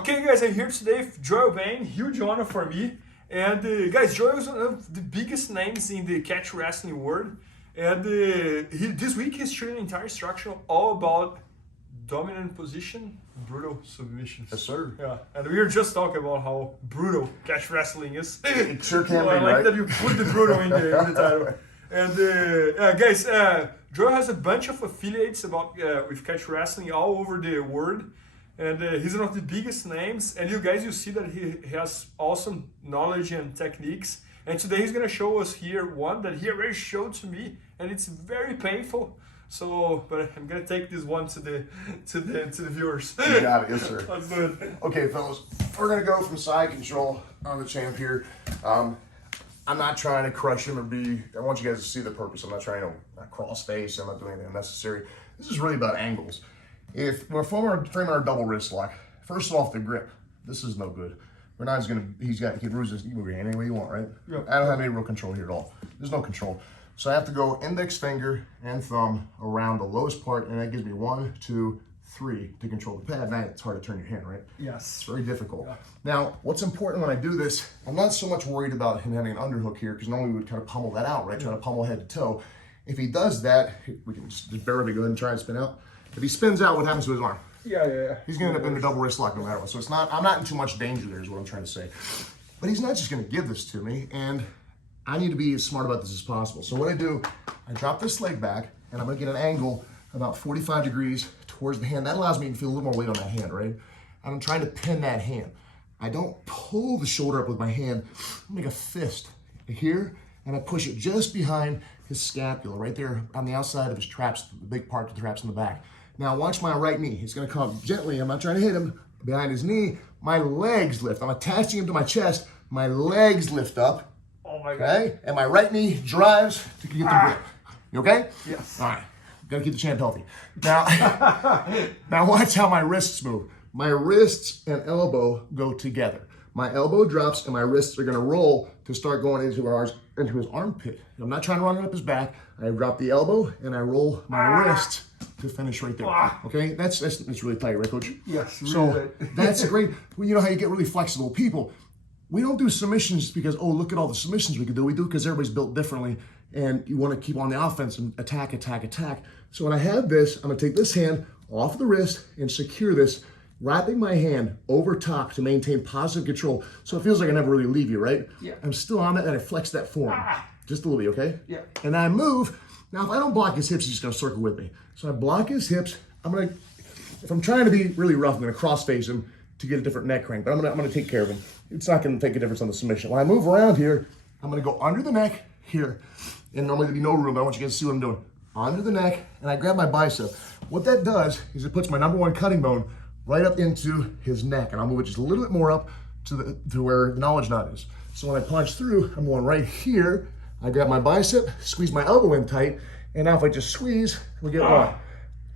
Okay guys, I'm here today with Joel Bane, huge honor for me. And guys, Joel is one of the biggest names in the catch wrestling world. And this week he's shooting an entire instruction all about dominant position, brutal submissions. Yes, sir. Yeah, and we were just talking about how brutal catch wrestling is. It sure can So be, I like right? that you put the brutal in the title. And guys, Joel has a bunch of affiliates with catch wrestling all over the world. And he's one of the biggest names. And you guys, you see that he has awesome knowledge and techniques. And today he's gonna show us here one that he already showed to me, and it's very painful. So, but I'm gonna take this one to the viewers. You got it, yes sir. Let's do it. Okay, fellas, we're gonna go from side control on the champ here. I'm not trying to crush him or I want you guys to see the purpose. I'm not trying to cross face. I'm not doing anything unnecessary. This is really about angles. If we're framing our double wrist lock, first off, the grip. This is no good. Bernardo's he can bruise his, you move your hand any way you want, right? Yep. I don't have any real control here at all. There's no control. So I have to go index finger and thumb around the lowest part, and that gives me 1, 2, 3 to control the pad. Now it's hard to turn your hand, right? Yes. It's very difficult. Yeah. Now, what's important when I do this, I'm not so much worried about him having an underhook here, because normally we would kind of pummel that out, right? Try to pummel head to toe. If he does that, we can just barely go ahead and try and spin out. If he spins out, what happens to his arm? Yeah. He's gonna end up in the double wrist lock no matter what. So I'm not in too much danger there is what I'm trying to say. But he's not just gonna give this to me, and I need to be as smart about this as possible. So what I do, I drop this leg back, and I'm gonna get an angle about 45 degrees towards the hand. That allows me to feel a little more weight on that hand, right? And I'm trying to pin that hand. I don't pull the shoulder up with my hand. I make a fist here, and I push it just behind his scapula, right there on the outside of his traps, the big part of the traps in the back. Now watch my right knee. He's gonna come gently. I'm not trying to hit him. Behind his knee, my legs lift. I'm attaching him to my chest. My legs lift up. Oh my God. Okay? And my right knee drives to get the grip. You okay? Yes. All right. Gotta keep the champ healthy. Now, now watch how my wrists move. My wrists and elbow go together. My elbow drops and my wrists are gonna roll to start going into his armpit. I'm not trying to run it up his back. I drop the elbow and I roll my wrist to finish right there. Okay, that's really tight, right, Coach? Yes. Really So tight. that's great. Well, you know how you get really flexible people. We don't do submissions because, oh, look at all the submissions we can do. We do it because everybody's built differently, and you want to keep on the offense and attack. So when I have this, I'm gonna take this hand off the wrist and secure this, wrapping my hand over top to maintain positive control. So it feels like I never really leave you, right? Yeah. I'm still on it, and I flex that forearm. Just a little bit, okay? Yeah. And I move. Now, if I don't block his hips, he's just gonna circle with me. So I block his hips. If I'm trying to be really rough, I'm gonna cross face him to get a different neck crank, but I'm gonna take care of him. It's not gonna make a difference on the submission. When I move around here, I'm gonna go under the neck here, and normally there'd be no room, but I want you guys to see what I'm doing. Under the neck, and I grab my bicep. What that does is it puts my #1 cutting bone right up into his neck, and I'll move it just a little bit more up to where the knowledge knot is. So when I punch through, I'm going right here. I grab my bicep, squeeze my elbow in tight, and now if I just squeeze, we get one.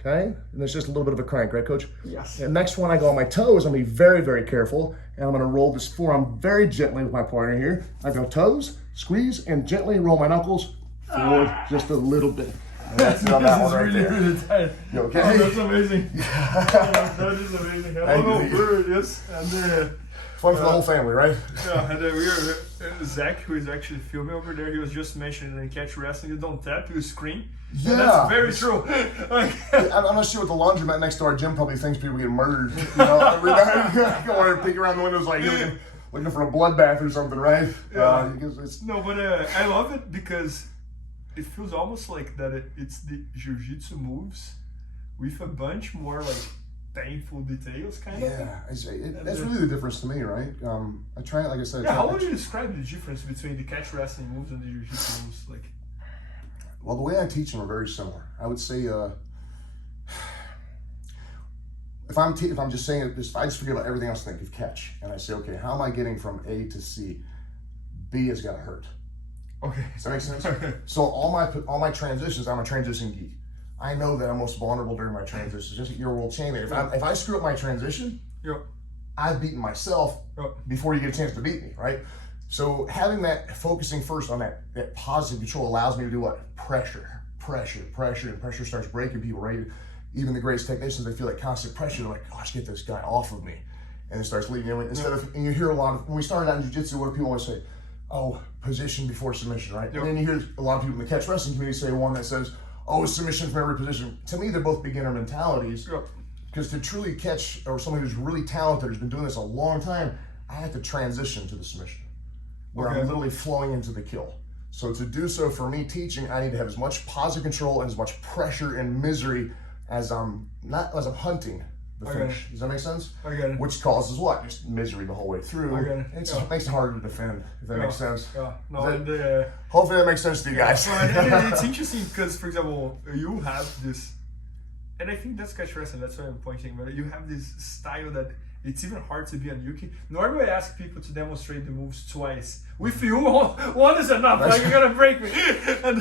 Okay? And there's just a little bit of a crank, right, Coach? Yes. And next one, I go on my toes. I'm gonna be very, very careful, and I'm gonna roll this forearm very gently with my partner here. I go toes, squeeze, and gently roll my knuckles forward just a little bit. And that's it on that one right there. Really tight. You okay? Oh, that's amazing. That is amazing. I don't know where it is. And Fun for the whole family, right? yeah, and Zach, who is actually filming over there, he was just mentioning in catch wrestling, you don't tap, you scream. Yeah. And that's very true. I'm not sure what the laundromat next to our gym probably thinks people get murdered. You know, every night you want to peek around the windows like you're looking for a bloodbath or something, right? Yeah. It's, No, but I love it because it feels almost like that it's the jiu-jitsu moves with a bunch more like painful details, kind of. yeah, that's really the difference to me, right? I try, like I said. Yeah, how would you describe the difference between the catch wrestling moves and the jiu-jitsu moves? Like, well, the way I teach them are very similar. I would say, if I'm just saying it, if I just forget about everything else, think of catch, and I say, okay, how am I getting from A to C? B has got to hurt. okay. Does that make sense? So all my transitions, I'm a transition geek. I know that I'm most vulnerable during my transitions. Just like you're a world champion. If I screw up my transition, Yep. I've beaten myself before you get a chance to beat me, right? So having that, focusing first on that positive control allows me to do what? Pressure, and pressure starts breaking people, right? Even the greatest technicians, they feel like constant pressure. They're like, gosh, get this guy off of me. and it starts leading. Instead of, and you hear a lot of, when we started out in jiu-jitsu, what do people always say? Oh, position before submission, right? And then you hear a lot of people in the catch wrestling community say one that says, oh, submission from every position. To me, they're both beginner mentalities. Because to truly catch, or somebody who's really talented, who's been doing this a long time, I have to transition to the submission, where I'm literally flowing into the kill. So to do so, for me teaching, I need to have as much positive control and as much pressure and misery as I'm hunting the finish. Does that make sense? I get it. Which causes what? Just misery the whole way through. I get it. It makes it harder to defend, if that makes sense. No, Hopefully that makes sense to you guys. And it's interesting because, for example, you have this, and I think that's catch wrestling, that's why I'm pointing, but you have this style that it's even hard to be on Yuki. Normally I ask people to demonstrate the moves twice. With you, one is enough, like you're gonna break me. But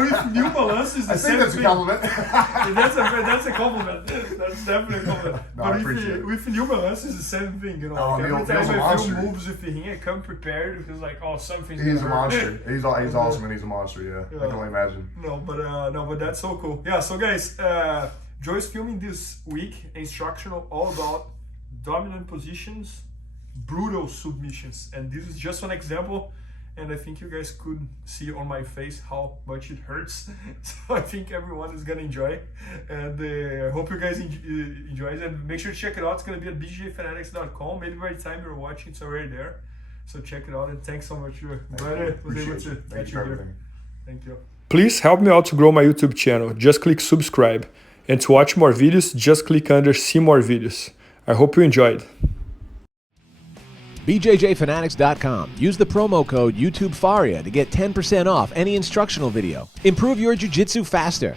with new balance is the same thing. I think that's a compliment. That's a compliment. That's definitely a compliment. No, but with new balance is the same thing, you know. Like every time I feel moves with him, I come prepared because like, oh, something's He's a monster. He's awesome and he's a monster, yeah. I can only imagine. No, but that's so cool. Yeah, so guys, Joe is filming this week instructional all about dominant positions, brutal submissions, and this is just one example, and I think you guys could see on my face how much it hurts. So I think everyone is gonna enjoy, and I hope you guys enjoy it, and make sure to check it out. It's gonna be at bjjfanatics.com. Maybe by the time you're watching it's already there, so check it out, and thanks so much, brother. Was able to get you here. Thank you. Please help me out to grow my YouTube channel. Just click subscribe. And to watch more videos, just click under see more videos. I hope you enjoyed. BJJFanatics.com. Use the promo code YouTubeFaria to get 10% off any instructional video. Improve your jiu-jitsu faster.